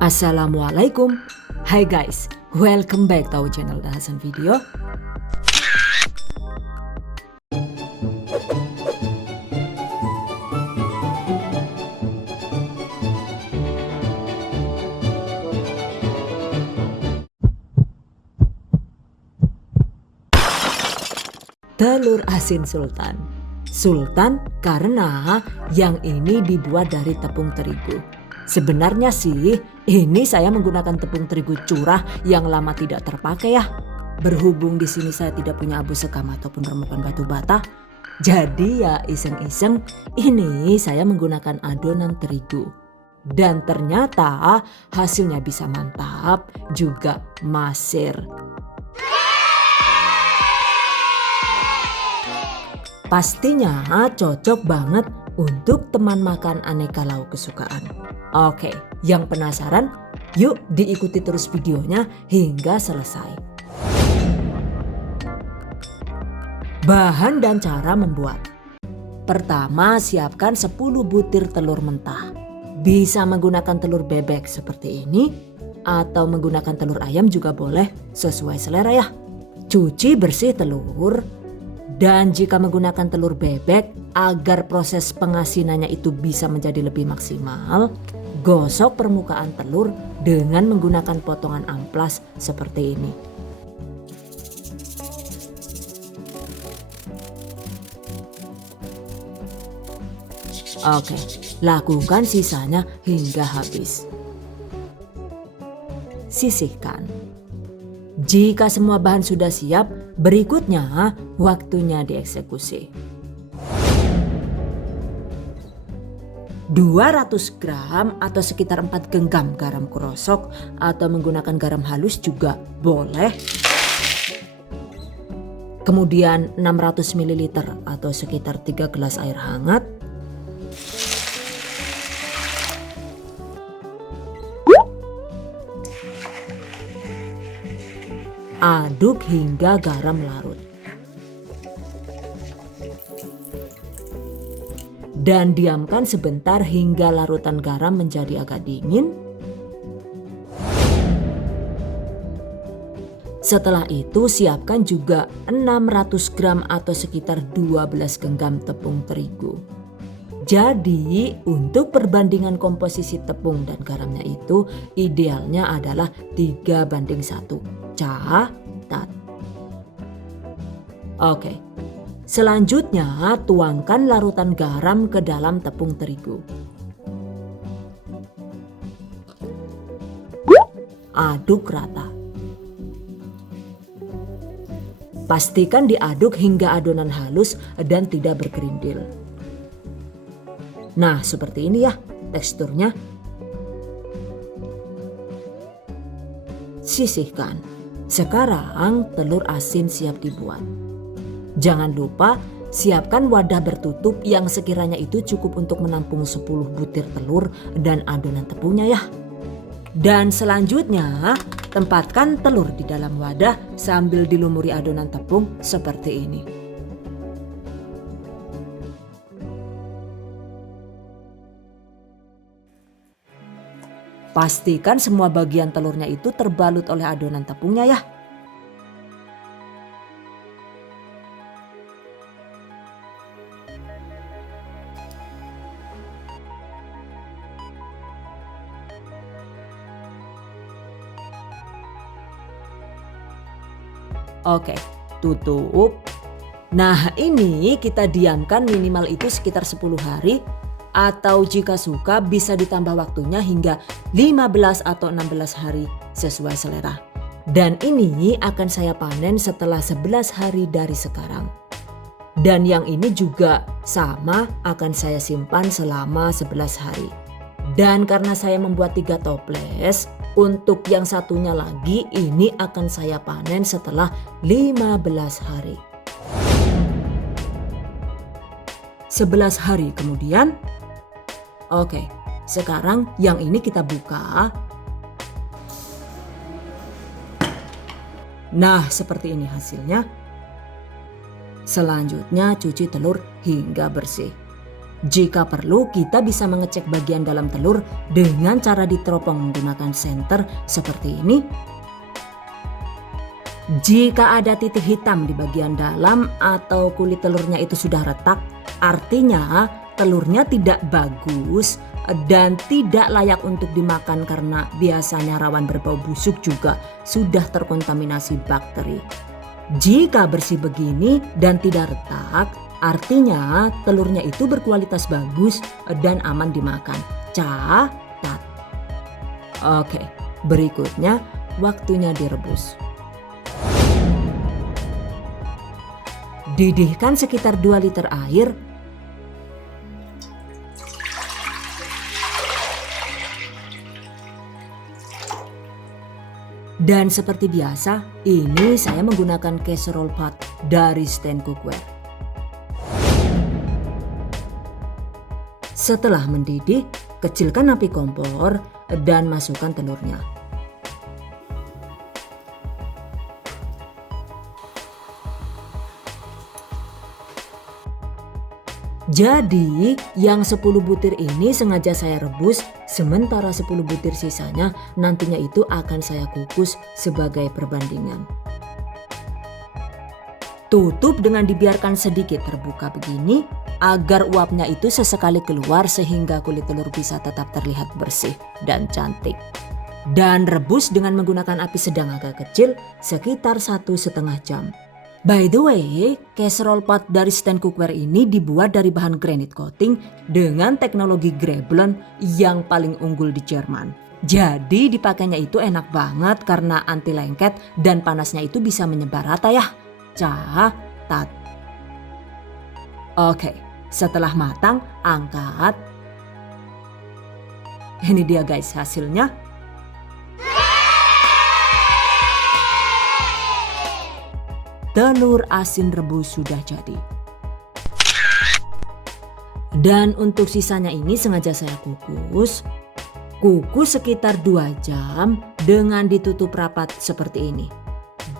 Assalamualaikum. Hai guys, welcome back to our channel Hasan Video. Telur asin sultan. Sultan karena yang ini dibuat dari tepung terigu. Sebenarnya sih ini saya menggunakan tepung terigu curah yang lama tidak terpakai ya. Berhubung di sini saya tidak punya abu sekam ataupun remukan batu bata, jadi ya iseng-iseng ini saya menggunakan adonan terigu. Dan ternyata hasilnya bisa mantap juga masir. Pastinya cocok banget untuk teman makan aneka lauk kesukaan. Oke, yang penasaran? Yuk diikuti terus videonya hingga selesai. Bahan dan cara membuat. Pertama, siapkan 10 butir telur mentah. Bisa menggunakan telur bebek seperti ini atau menggunakan telur ayam juga boleh, sesuai selera ya. Cuci bersih telur. Dan jika menggunakan telur bebek, agar proses pengasinannya itu bisa menjadi lebih maksimal, gosok permukaan telur dengan menggunakan potongan amplas seperti ini. Oke, lakukan sisanya hingga habis. Sisihkan. Jika semua bahan sudah siap, berikutnya waktunya dieksekusi. 200 gram atau sekitar 4 genggam garam krosok atau menggunakan garam halus juga boleh. Kemudian 600 ml atau sekitar 3 gelas air hangat. Aduk hingga garam larut. Dan diamkan sebentar hingga larutan garam menjadi agak dingin. Setelah itu siapkan juga 600 gram atau sekitar 12 genggam tepung terigu. Jadi untuk perbandingan komposisi tepung dan garamnya itu idealnya adalah 3:1. Catat. Oke. Selanjutnya tuangkan larutan garam ke dalam tepung terigu. Aduk rata. Pastikan diaduk hingga adonan halus dan tidak berkerindil. Nah, seperti ini ya teksturnya. Sisihkan. Sekarang telur asin siap dibuat. Jangan lupa siapkan wadah bertutup yang sekiranya itu cukup untuk menampung 10 butir telur dan adonan tepungnya ya. Dan selanjutnya tempatkan telur di dalam wadah sambil dilumuri adonan tepung seperti ini. Pastikan semua bagian telurnya itu terbalut oleh adonan tepungnya ya. Oke, tutup. Nah, ini kita diamkan minimal itu sekitar 10 hari. Atau jika suka bisa ditambah waktunya hingga 15 atau 16 hari sesuai selera. Dan ini akan saya panen setelah 11 hari dari sekarang. Dan yang ini juga sama akan saya simpan selama 11 hari. Dan karena saya membuat 3 toples, untuk yang satunya lagi ini akan saya panen setelah 15 hari. 11 hari kemudian. Oke, sekarang yang ini kita buka. Nah, seperti ini hasilnya. Selanjutnya cuci telur hingga bersih. Jika perlu, kita bisa mengecek bagian dalam telur dengan cara diteropong menggunakan senter seperti ini. Jika ada titik hitam di bagian dalam atau kulit telurnya itu sudah retak, artinya telurnya tidak bagus dan tidak layak untuk dimakan karena biasanya rawan berbau busuk juga sudah terkontaminasi bakteri. Jika bersih begini dan tidak retak, artinya telurnya itu berkualitas bagus dan aman dimakan. Catat. Oke, berikutnya waktunya direbus. Didihkan sekitar 2 liter air. Dan seperti biasa, ini saya menggunakan casserole pot dari Stand Cookware. Setelah mendidih, kecilkan api kompor dan masukkan telurnya. Jadi yang 10 butir ini sengaja saya rebus, sementara 10 butir sisanya nantinya itu akan saya kukus sebagai perbandingan. Tutup dengan dibiarkan sedikit terbuka begini agar uapnya itu sesekali keluar sehingga kulit telur bisa tetap terlihat bersih dan cantik. Dan rebus dengan menggunakan api sedang agak kecil sekitar 1,5 jam. By the way, casserole pot dari Stand Cookware ini dibuat dari bahan granite coating dengan teknologi Grablon yang paling unggul di Jerman. Jadi dipakainya itu enak banget karena anti lengket dan panasnya itu bisa menyebar rata ya. Catat. Oke, setelah matang, angkat. Ini dia guys hasilnya. Telur asin rebus sudah jadi. Dan untuk sisanya ini sengaja saya kukus. Kukus sekitar 2 jam dengan ditutup rapat seperti ini.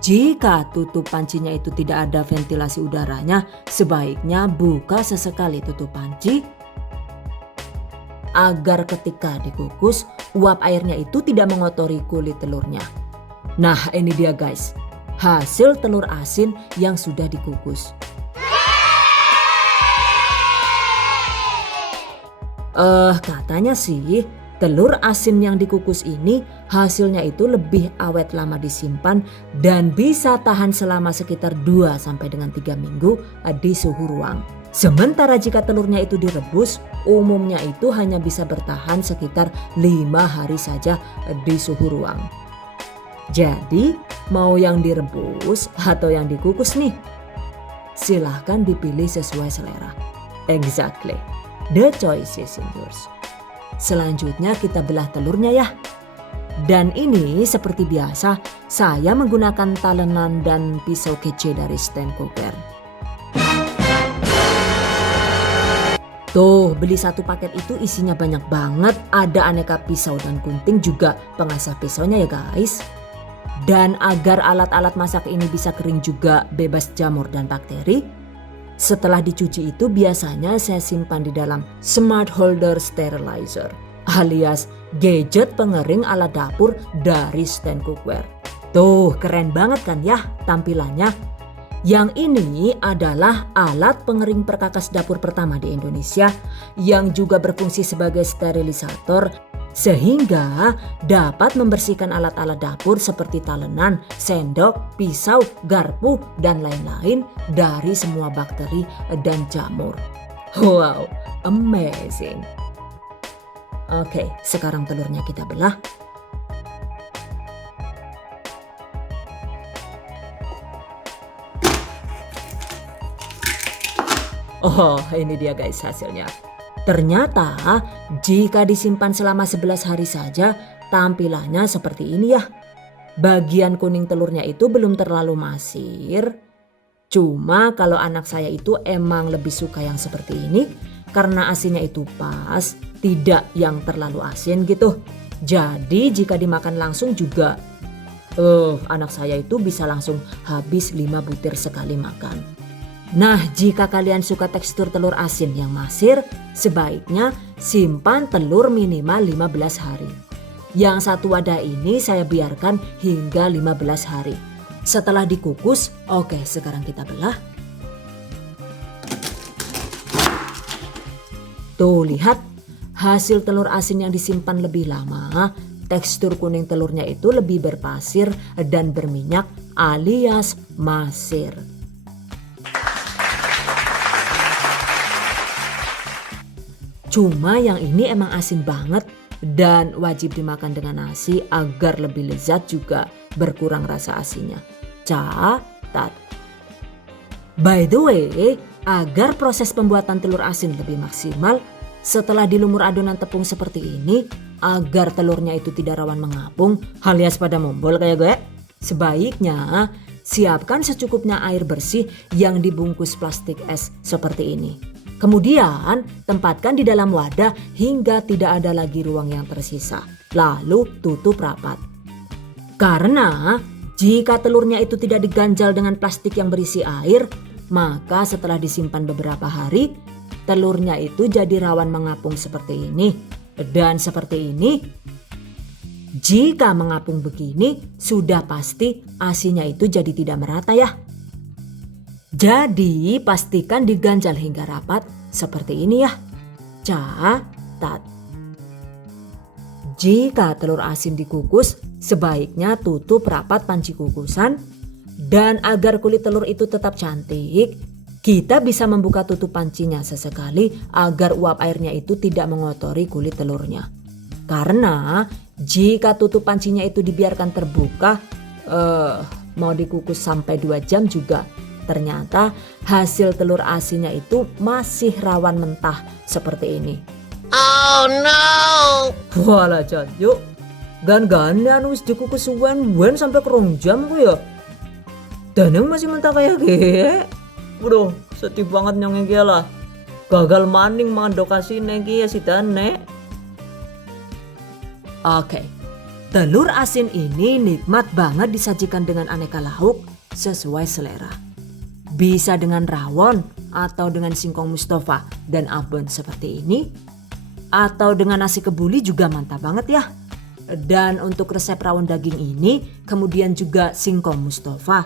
Jika tutup pancinya itu tidak ada ventilasi udaranya, sebaiknya buka sesekali tutup panci agar ketika dikukus uap airnya itu tidak mengotori kulit telurnya. Nah, ini dia guys. Hasil telur asin yang sudah dikukus. Katanya sih telur asin yang dikukus ini hasilnya itu lebih awet lama disimpan dan bisa tahan selama sekitar 2 sampai dengan 3 minggu di suhu ruang. Sementara jika telurnya itu direbus, umumnya itu hanya bisa bertahan sekitar 5 hari saja di suhu ruang. Jadi mau yang direbus atau yang dikukus nih? Silahkan dipilih sesuai selera. Exactly. The choice is yours. Selanjutnya kita belah telurnya ya. Dan ini seperti biasa saya menggunakan talenan dan pisau kece dari Stand Cookware. Tuh, beli 1 paket itu isinya banyak banget. Ada aneka pisau dan gunting juga pengasah pisaunya ya guys. Dan agar alat-alat masak ini bisa kering juga bebas jamur dan bakteri, setelah dicuci itu biasanya saya simpan di dalam Smart Holder Sterilizer alias gadget pengering alat dapur dari Stand Cookware. Tuh, keren banget kan ya tampilannya. Yang ini adalah alat pengering perkakas dapur pertama di Indonesia yang juga berfungsi sebagai sterilisator sehingga dapat membersihkan alat-alat dapur seperti talenan, sendok, pisau, garpu, dan lain-lain dari semua bakteri dan jamur. Wow, amazing. Oke, sekarang telurnya kita belah. Oh, ini dia guys hasilnya. Ternyata jika disimpan selama 11 hari saja tampilannya seperti ini ya. Bagian kuning telurnya itu belum terlalu masir. Cuma kalau anak saya itu emang lebih suka yang seperti ini karena asinnya itu pas, tidak yang terlalu asin gitu. Jadi jika dimakan langsung juga anak saya itu bisa langsung habis 5 butir sekali makan. Nah, jika kalian suka tekstur telur asin yang masir, sebaiknya simpan telur minimal 15 hari. Yang satu wadah ini saya biarkan hingga 15 hari. Setelah dikukus, oke, sekarang kita belah. Tuh, lihat hasil telur asin yang disimpan lebih lama. Tekstur kuning telurnya itu lebih berpasir dan berminyak alias masir. Cuma yang ini emang asin banget dan wajib dimakan dengan nasi agar lebih lezat juga berkurang rasa asinnya. Catat. By the way, agar proses pembuatan telur asin lebih maksimal, setelah dilumur adonan tepung seperti ini, agar telurnya itu tidak rawan mengapung alias pada mombol kayak gue, sebaiknya siapkan secukupnya air bersih yang dibungkus plastik es seperti ini. Kemudian tempatkan di dalam wadah hingga tidak ada lagi ruang yang tersisa. Lalu tutup rapat. Karena jika telurnya itu tidak diganjal dengan plastik yang berisi air, maka setelah disimpan beberapa hari, telurnya itu jadi rawan mengapung seperti ini. Dan seperti ini, jika mengapung begini, sudah pasti asinnya itu jadi tidak merata ya. Jadi pastikan diganjal hingga rapat seperti ini ya. Catat. Jika telur asin dikukus, sebaiknya tutup rapat panci kukusan. Dan agar kulit telur itu tetap cantik, kita bisa membuka tutup pancinya sesekali agar uap airnya itu tidak mengotori kulit telurnya. Karena jika tutup pancinya itu dibiarkan terbuka, mau dikukus sampai 2 jam juga, ternyata hasil telur asinnya itu masih rawan mentah seperti ini. Oh no! Walah Janjo, gan-ganan wis dikukus suwen sampai kerong jam ku ya. Dan yang masih mentah kayak gini. Waduh, sedih banget nyong iki lah. Gagal maning mandok asine iki ya si Dane. Oke. Telur asin ini nikmat banget disajikan dengan aneka lauk sesuai selera. Bisa dengan rawon atau dengan singkong Mustafa dan abon seperti ini. Atau dengan nasi kebuli juga mantap banget ya. Dan untuk resep rawon daging ini kemudian juga singkong Mustafa,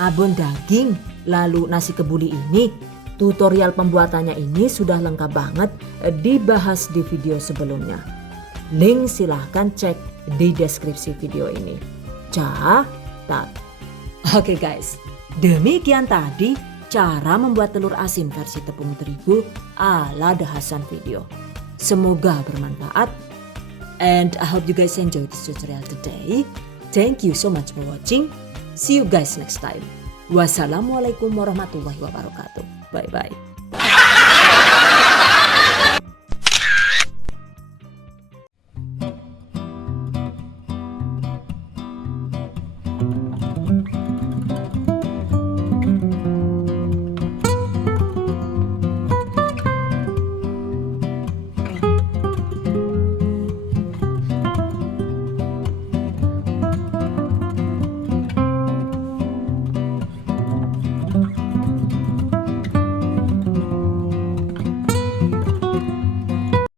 abon daging, lalu nasi kebuli ini, tutorial pembuatannya ini sudah lengkap banget dibahas di video sebelumnya. Link silahkan cek di deskripsi video ini. Catat. Oke guys, demikian tadi cara membuat telur asin versi tepung terigu ala The Hasan video. Semoga bermanfaat. And I hope you guys enjoyed this tutorial today. Thank you so much for watching. See you guys next time. Wassalamualaikum warahmatullahi wabarakatuh. Bye bye.